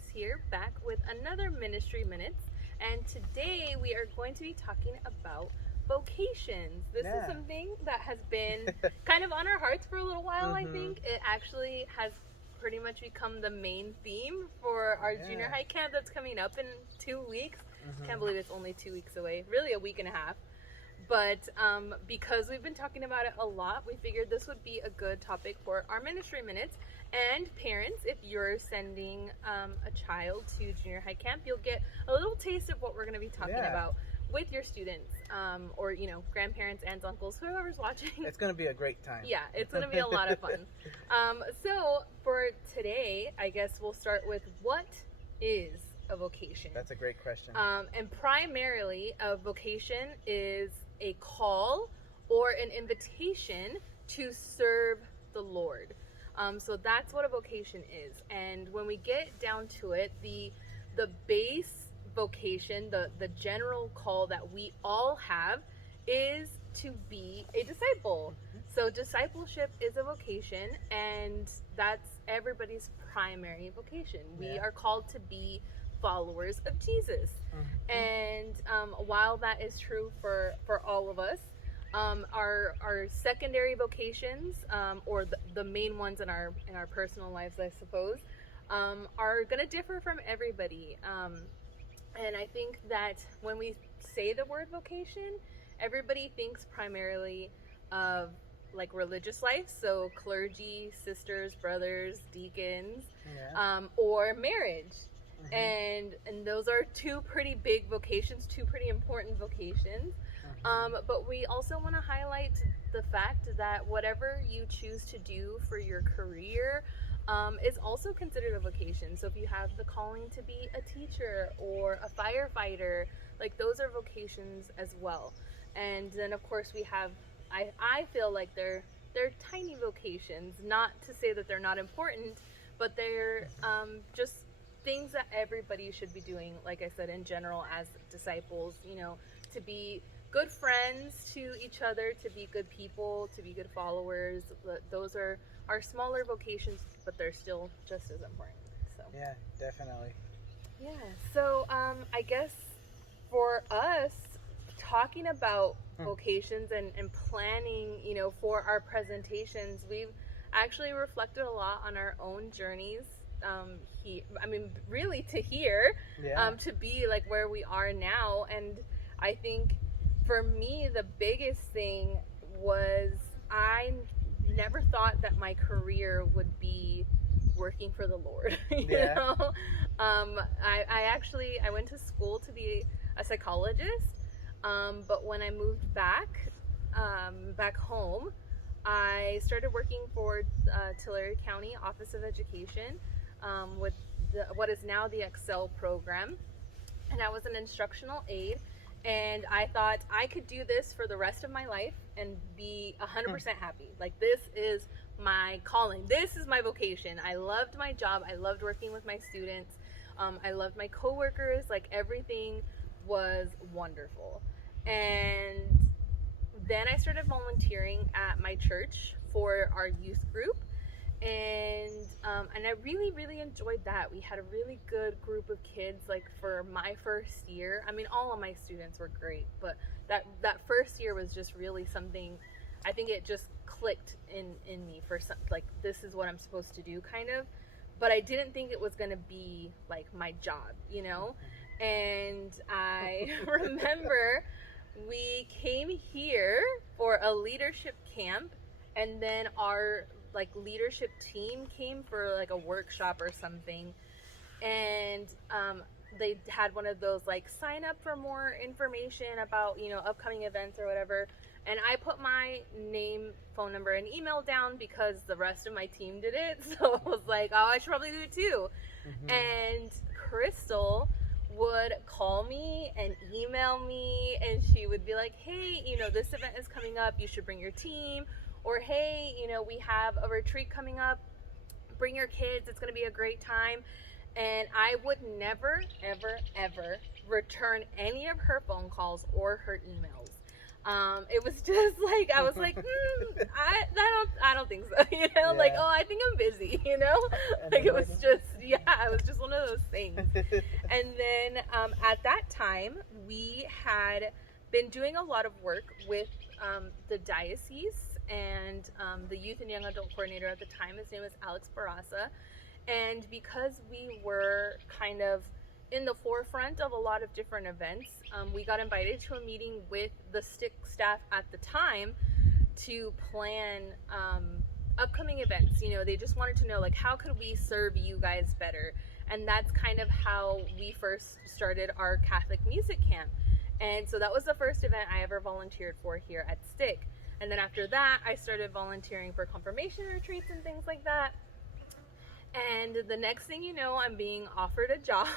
Grace here, back with another Ministry Minutes. And today we are going to be talking about vocations. This is something that has been kind of on our hearts for a little while, I think. It actually has pretty much become the main theme for our junior high camp that's coming up in 2 weeks. Can't believe it's only 2 weeks away, really a week and a half. But because we've been talking about it a lot, we figured this would be a good topic for our Ministry Minutes. And parents, if you're sending a child to junior high camp, you'll get a little taste of what we're going to be talking about with your students, or, you know, grandparents, aunts, uncles, whoever's watching. It's going to be a great time. Yeah, it's going to be a lot of fun. So for today, I guess we'll start with, what is a vocation? That's a great question. And primarily, a vocation is a call or an invitation to serve the Lord. So that's what a vocation is. And when we get down to it, the base vocation, the general call that we all have is to be a disciple. So discipleship is a vocation, and that's everybody's primary vocation. We are called to be followers of Jesus. And while that is true for all of us, our secondary vocations, or the main ones in our personal lives, I suppose, are going to differ from everybody. And I think that when we say the word vocation, everybody thinks primarily of like religious life, so clergy, sisters, brothers, deacons, or marriage. And those are two pretty big vocations, two pretty important vocations. But we also want to highlight the fact that whatever you choose to do for your career is also considered a vocation. So if you have the calling to be a teacher or a firefighter, like those are vocations as well. And then of course we have, I feel like they're tiny vocations, not to say that they're not important, but they're just things that everybody should be doing, like I said, in general, as disciples, you know, to be good friends to each other, to be good people, to be good followers. Those are our smaller vocations, but they're still just as important. So yeah, definitely. Yeah, so I guess for us, talking about vocations and planning, you know, for our presentations, we've actually reflected a lot on our own journeys. Really to here, to be like where we are now. And I think for me, the biggest thing was I never thought that my career would be working for the Lord. you know? I went to school to be a psychologist, but when I moved back home, I started working for Tulare County Office of Education with what is now the Excel program, and I was an instructional aide. And I thought I could do this for the rest of my life and be 100% happy. Like, this is my calling. This is my vocation. I loved my job. I loved working with my students. I loved my coworkers. Like, everything was wonderful. And then I started volunteering at my church for our youth group. And I really, really enjoyed that. We had a really good group of kids, like for my first year. I mean, all of my students were great, but that first year was just really something, I think it just clicked in me for some, like, this is what I'm supposed to do, kind of. But I didn't think it was going to be like my job, you know? And I remember we came here for a leadership camp, and then our leadership team came for like a workshop or something, and they had one of those like sign up for more information about, you know, upcoming events or whatever, and I put my name, phone number, and email down because the rest of my team did it. So I was like, oh, I should probably do it too. And Crystal would call me and email me, and she would be like, hey, you know, this event is coming up, you should bring your team. Or, hey, you know, we have a retreat coming up, bring your kids, it's going to be a great time. And I would never, ever, ever return any of her phone calls or her emails. It was just like, I was like, I don't think so, you know, like, oh, I think I'm busy, you know, like it was just, Yeah, it was just one of those things. And then at that time, we had been doing a lot of work with the diocese and the youth and young adult coordinator at the time. His name was Alex Barraza. And because we were kind of in the forefront of a lot of different events, we got invited to a meeting with the STIC staff at the time to plan upcoming events. You know, they just wanted to know, like, how could we serve you guys better? And that's kind of how we first started our Catholic music camp. And so that was the first event I ever volunteered for here at STIC. And then after that, I started volunteering for confirmation retreats and things like that. And the next thing you know, I'm being offered a job.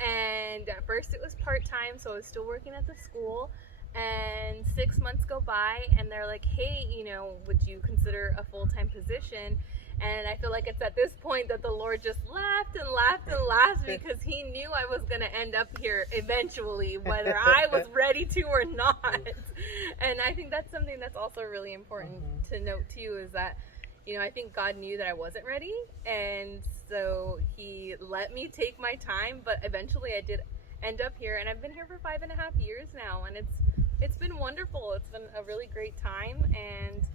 And at first it was part-time, so I was still working at the school. And 6 months go by and they're like, hey, you know, would you consider a full-time position? And I feel like it's at this point that the Lord just laughed and laughed and laughed, because he knew I was going to end up here eventually, whether I was ready to or not. And I think that's something that's also really important to note too, is that, you know, I think God knew that I wasn't ready, and so he let me take my time, but eventually I did end up here, and I've been here for 5.5 years now, and it's been wonderful. It's been a really great time, and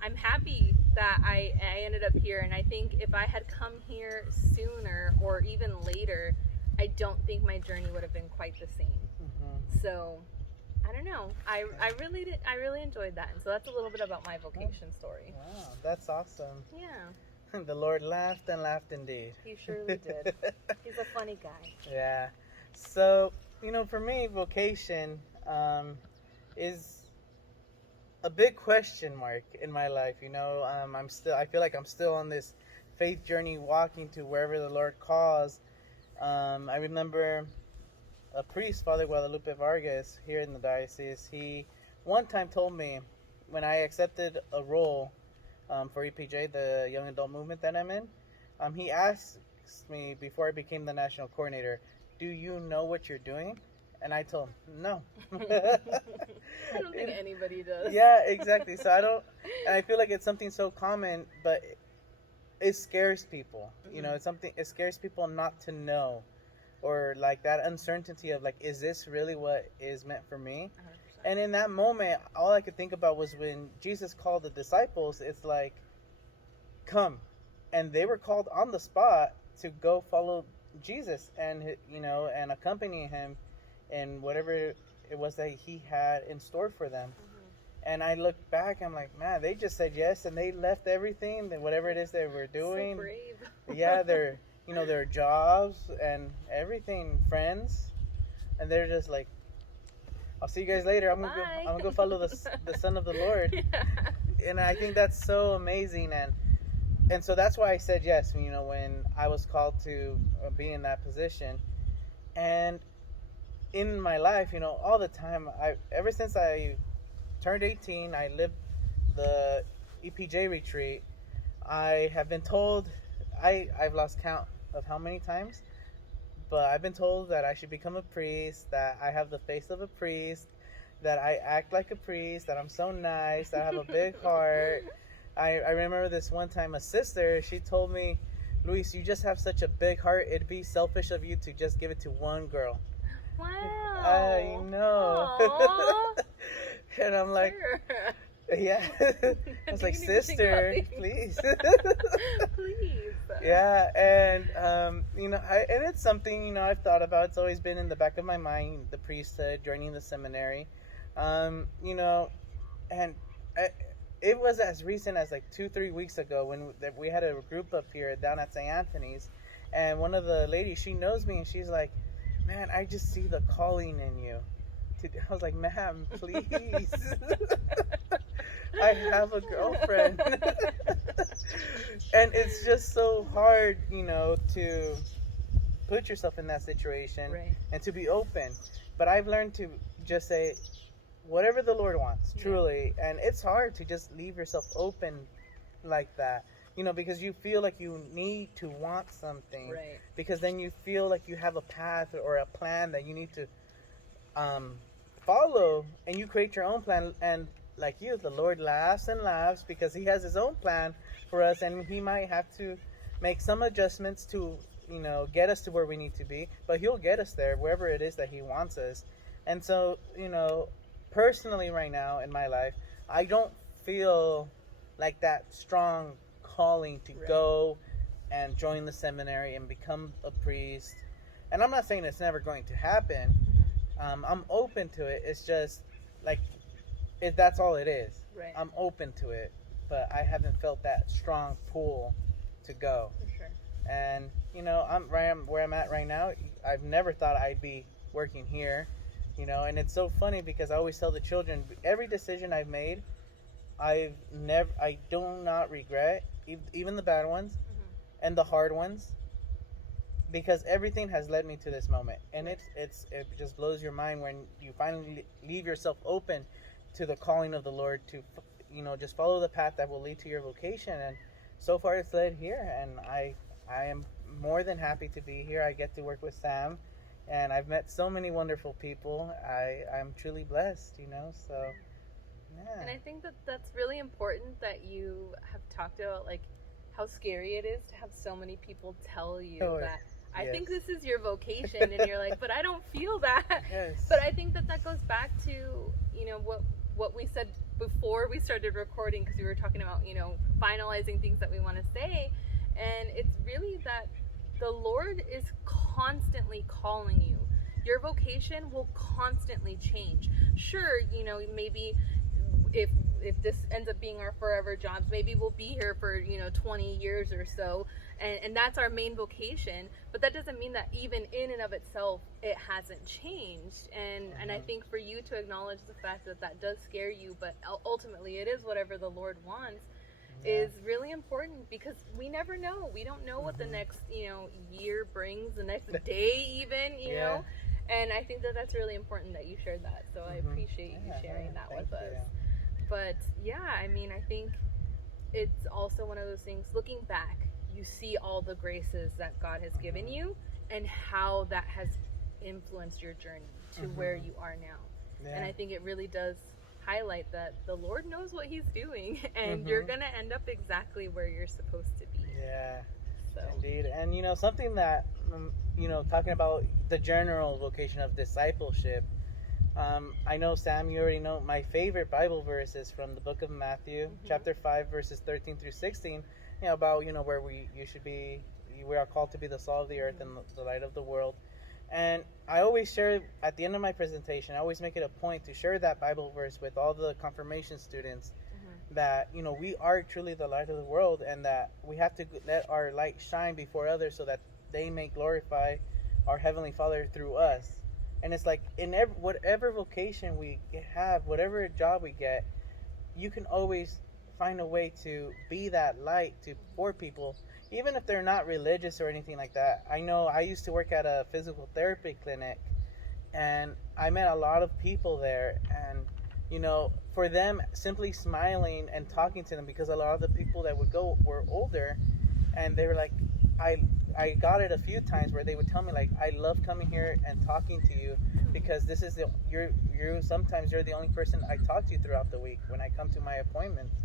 I'm happy that I ended up here. And I think if I had come here sooner or even later, I don't think my journey would have been quite the same. So I don't know. I really enjoyed that, and so that's a little bit about my vocation story. Wow, that's awesome. Yeah. The Lord laughed and laughed indeed. He surely did. He's a funny guy. Yeah. So, you know, for me, vocation is a big question mark in my life. You know, I feel like I'm still on this faith journey, walking to wherever the Lord calls. I remember a priest, Father Guadalupe Vargas, here in the diocese. He one time told me, when I accepted a role for EPJ, the young adult movement that I'm in, he asked me before I became the national coordinator, do you know what you're doing? And I told him, no. I don't think anybody does. Yeah, exactly. So I don't, and I feel like it's something so common, but it scares people. You know, it scares people not to know, or like that uncertainty of like, is this really what is meant for me? 100%. And in that moment, all I could think about was when Jesus called the disciples, it's like, come. And they were called on the spot to go follow Jesus and, you know, and accompany him in whatever it was that he had in store for them. And I look back, I'm like, man, they just said yes, and they left everything, whatever it is they were doing. So brave. Yeah, their, you know, their jobs and everything, friends, and they're just like, I'll see you guys later. I'm gonna go follow the Son of the Lord. Yeah. And I think that's so amazing, and so that's why I said yes. You know, when I was called to be in that position, and in my life, you know, all the time, ever since I turned 18, I lived the EPJ retreat. I have been told, I've lost count of how many times, but I've been told that I should become a priest, that I have the face of a priest, that I act like a priest, that I'm so nice, that I have a big heart. I remember this one time, a sister, she told me, Luis, you just have such a big heart, it'd be selfish of you to just give it to one girl. Wow. I know. And I'm like, sure. Yeah. I was like, sister, please. Please. Yeah, and you know, and it's something, you know, I've thought about. It's always been in the back of my mind, the priesthood, joining the seminary. You know, and it was as recent as like 2-3 weeks ago when we had a group up here down at St. Anthony's, and one of the ladies, she knows me, and she's like, man, I just see the calling in you. I was like, ma'am, please. I have a girlfriend. And it's just so hard, you know, to put yourself in that situation, right, and to be open. But I've learned to just say whatever the Lord wants, truly. Yeah. And it's hard to just leave yourself open like that. You know, because you feel like you need to want something. Right. Because then you feel like you have a path or a plan that you need to follow, and you create your own plan. And like you, the Lord laughs and laughs because he has his own plan for us, and he might have to make some adjustments to, get us to where we need to be, but he'll get us there wherever it is that he wants us. And so, personally right now in my life, I don't feel like that strong calling to go and join the seminary and become a priest. And I'm not saying it's never going to happen. I'm open to it. It's just like, if that's all it is. Right. I'm open to it, but I haven't felt that strong pull to go. For sure. And I'm where I'm at right now. I've never thought I'd be working here, and it's so funny because I always tell the children, every decision I've made, I do not regret, even the bad ones and the hard ones, because everything has led me to this moment. And it just blows your mind when you finally leave yourself open to the calling of the Lord to, just follow the path that will lead to your vocation. And so far it's led here, and I am more than happy to be here. I get to work with Sam, and I've met so many wonderful people. I'm truly blessed, so yeah. And I think that's really important that you have talked about, like, how scary it is to have so many people tell you that I think this is your vocation, and you're like, but I don't feel that. Yes. But I think that goes back to, what we said before we started recording, because we were talking about, finalizing things that we want to say. And it's really that the Lord is constantly calling you. Your vocation will constantly change. Sure, maybe if this ends up being our forever jobs, maybe we'll be here for 20 years or so, and that's our main vocation. But that doesn't mean that even in and of itself it hasn't changed. And I think for you to acknowledge the fact that does scare you, but ultimately it is whatever the Lord wants, is really important, because we never know. We don't know what the next year brings, the next day even, you know. And I think that's really important that you shared that. So I appreciate you sharing that with us. But I think it's also one of those things, looking back, you see all the graces that God has given you and how that has influenced your journey to where you are now. And I think it really does highlight that the Lord knows what he's doing, and you're going to end up exactly where you're supposed to be. Yeah. So. Indeed. And something that, talking about the general vocation of discipleship, I know, Sam, you already know my favorite Bible verse is from the book of Matthew, chapter 5, verses 13 through 16, about, where you should be, we are called to be the salt of the earth and the light of the world. And I always share, at the end of my presentation, I always make it a point to share that Bible verse with all the confirmation students, that, we are truly the light of the world, and that we have to let our light shine before others so that they may glorify our Heavenly Father through us. And it's like, in whatever vocation we have, whatever job we get, you can always find a way to be that light for people, even if they're not religious or anything like that. I know I used to work at a physical therapy clinic, and I met a lot of people there, and for them, simply smiling and talking to them, because a lot of the people that would go were older, and they were like, I got it a few times where they would tell me, like, I love coming here and talking to you, because this is sometimes you're the only person I talk to throughout the week when I come to my appointments.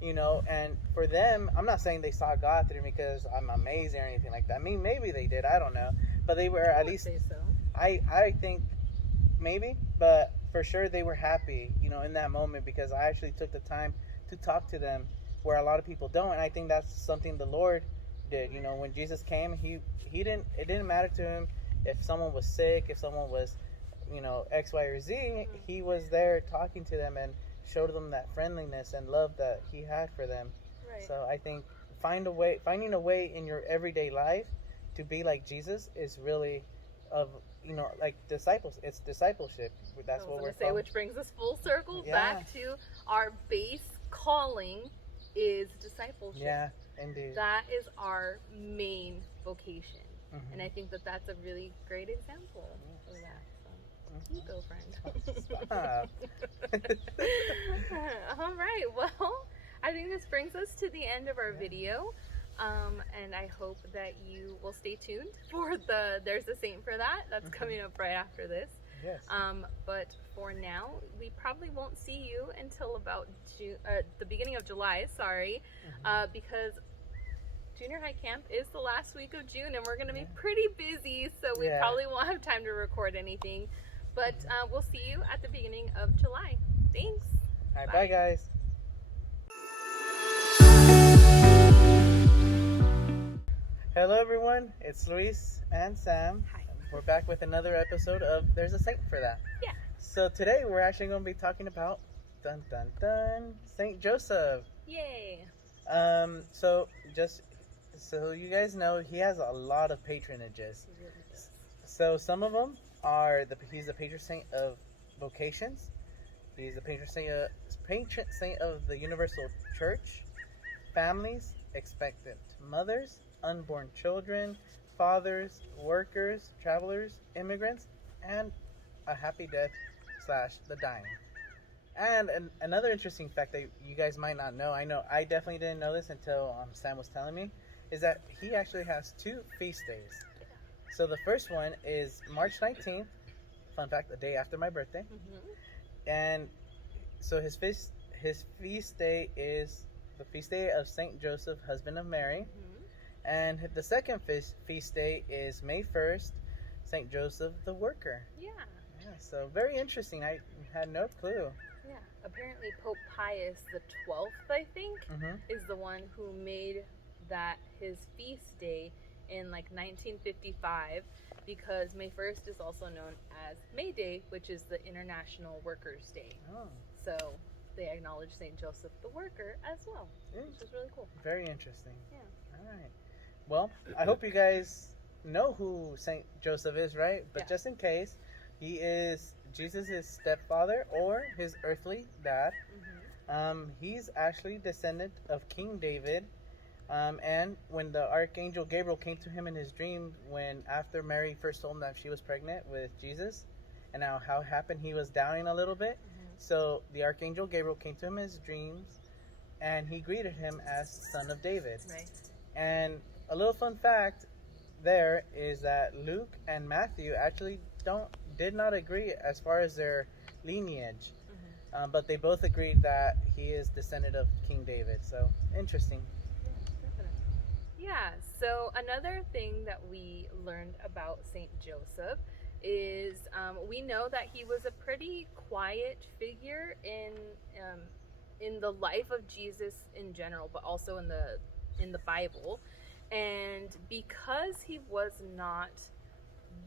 And for them, I'm not saying they saw God through me because I'm amazing or anything like that. I mean, maybe they did, I don't know, but they were at least, say so. I think maybe, but for sure they were happy, in that moment, because I actually took the time to talk to them, where a lot of people don't. And I think that's something the Lord did. When Jesus came, it didn't matter to him if someone was sick, if someone was, X, Y, or Z. He was there talking to them and showed them that friendliness and love that he had for them. Right. So I think finding a way in your everyday life to be like Jesus is really like disciples. It's discipleship. That's what we're saying. Which brings us full circle back to our base calling is discipleship. Yeah, indeed. That is our main vocation, and I think that's a really great example of that. So, you go, friend. All right. Well, I think this brings us to the end of our video. And I hope that you will stay tuned for There's a Saint for That. That's coming up right after this. Yes. But for now, we probably won't see you until about the beginning of July, because junior high camp is the last week of June, and we're going to be pretty busy, so we probably won't have time to record anything. But we'll see you at the beginning of July. Thanks. All right, bye guys. Hello everyone, it's Luis and Sam. Hi. We're back with another episode of There's a Saint for That. Yeah. So today we're actually going to be talking about Saint Joseph. Yay. So just so you guys know, he has a lot of patronages. He really does. So some of them are he's the patron saint of vocations. He's the patron saint of the Universal Church, families, expectant mothers, unborn children, fathers, workers, travelers, immigrants, and a happy death / the dying. And another interesting fact that you guys might not know, I definitely didn't know this until Sam was telling me, is that he actually has 2 feast days. So the first one is March 19th, fun fact, the day after my birthday. Mm-hmm. And so his feast day is the feast day of Saint Joseph, husband of Mary. Mm-hmm. And the second feast day is May 1st, Saint Joseph the worker. Yeah. So very interesting. I had no clue. Yeah. Apparently Pope Pius the 12th, I think, is the one who made that his feast day in like 1955, because May 1st is also known as May Day, which is the International Workers' Day. Oh. So they acknowledge Saint Joseph the worker as well, which is really cool. Very interesting. Yeah. All right. Well, I hope you guys know who Saint Joseph is, right? But just in case, he is Jesus' stepfather or his earthly dad. Mm-hmm. He's actually descendant of King David. And when the Archangel Gabriel came to him in his dream, after Mary first told him that she was pregnant with Jesus, and now how it happened, he was doubting a little bit. Mm-hmm. So the Archangel Gabriel came to him in his dreams, and he greeted him as son of David. Right. And a little fun fact there is that Luke and Matthew actually did not agree as far as their lineage, but they both agreed that he is descendant of King David. So interesting. Yeah, so another thing that we learned about Saint Joseph is we know that he was a pretty quiet figure in the life of Jesus in general, but also in the Bible. And because he was not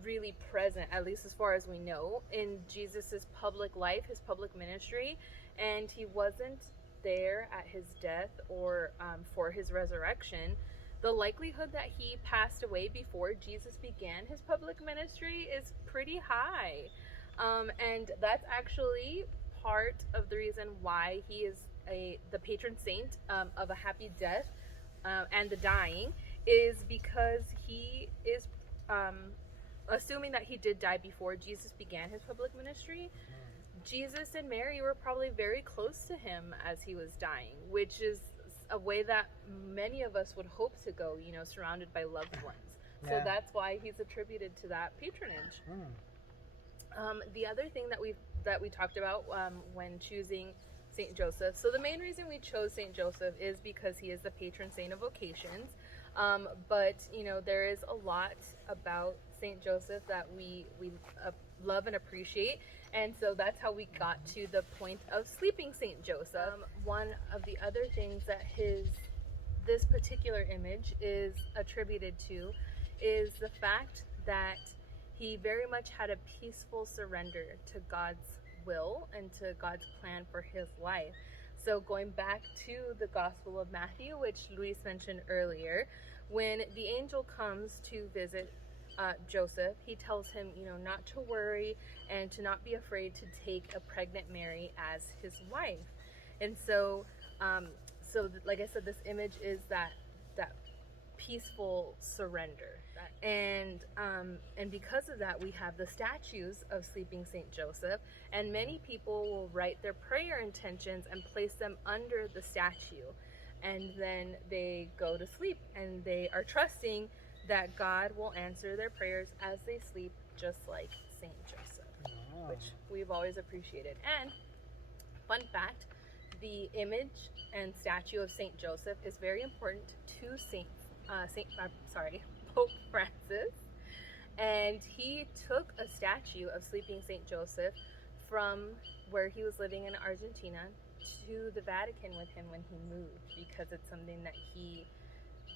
really present, at least as far as we know, in Jesus's public life, his public ministry, and he wasn't there at his death or for his resurrection, the likelihood that he passed away before Jesus began his public ministry is pretty high. And that's actually part of the reason why he is the patron saint of a happy death and the dying, is because he is assuming that he did die before Jesus began his public ministry. Jesus and Mary were probably very close to him as he was dying, which is a way that many of us would hope to go, surrounded by loved ones. So that's why he's attributed to that patronage. The other thing that we talked about when choosing Saint Joseph. So the main reason we chose Saint Joseph is because he is the patron saint of vocations. But there is a lot about Saint Joseph that we love and appreciate, and so that's how we got to the point of sleeping Saint Joseph. One of the other things that this particular image is attributed to is the fact that he very much had a peaceful surrender to God's will and to God's plan for his life. So going back to the Gospel of Matthew, which Luis mentioned earlier, when the angel comes to visit Joseph, he tells him, not to worry and to not be afraid to take a pregnant Mary as his wife. And so, like I said, this image is that peaceful surrender. And because of that, we have the statues of sleeping Saint Joseph, and many people will write their prayer intentions and place them under the statue, and then they go to sleep, and they are trusting that God will answer their prayers as they sleep, just like Saint Joseph, which we've always appreciated. And fun fact, the image and statue of Saint Joseph is very important to Saint Pope Francis, and he took a statue of sleeping Saint Joseph from where he was living in Argentina to the Vatican with him when he moved, because it's something that he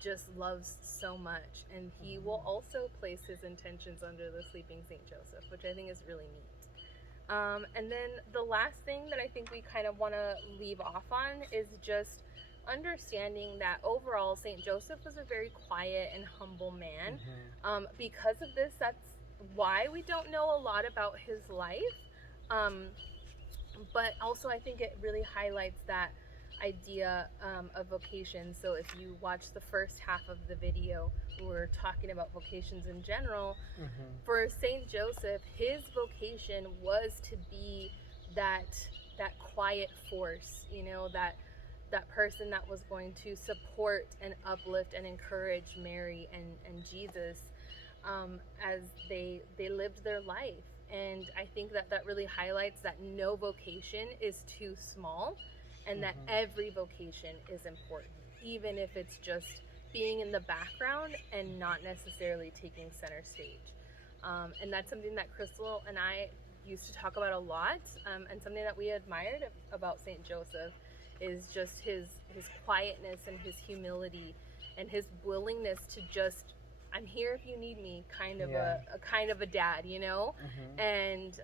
just loves so much, and he will also place his intentions under the sleeping Saint Joseph, which I think is really neat. And then the last thing that I think we kind of want to leave off on is just understanding that overall Saint Joseph was a very quiet and humble man. Because of this, that's why we don't know a lot about his life. But also I think it really highlights that idea of vocation. So if you watch the first half of the video, we're talking about vocations in general. For Saint Joseph, his vocation was to be that quiet force, you know, that person that was going to support and uplift and encourage Mary and Jesus as they lived their life. And I think that really highlights that no vocation is too small, and that every vocation is important, even if it's just being in the background and not necessarily taking center stage. And that's something that Crystal and I used to talk about a lot, and something that we admired about Saint Joseph is just his quietness and his humility and his willingness to just, I'm here if you need me, kind of a kind of a dad, you know. And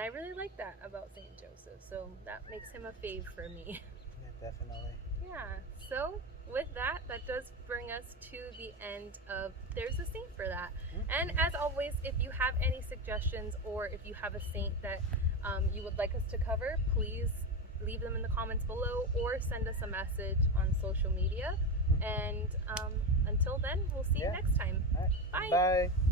I really like that about Saint Joseph, so that makes him a fave for me. Yeah, definitely. Yeah, so with that does bring us to the end of There's a Saint for That. And as always, if you have any suggestions, or if you have a saint that you would like us to cover, please leave them in the comments below, or send us a message on social media. And until then, we'll see you next time. All right. Bye. Bye.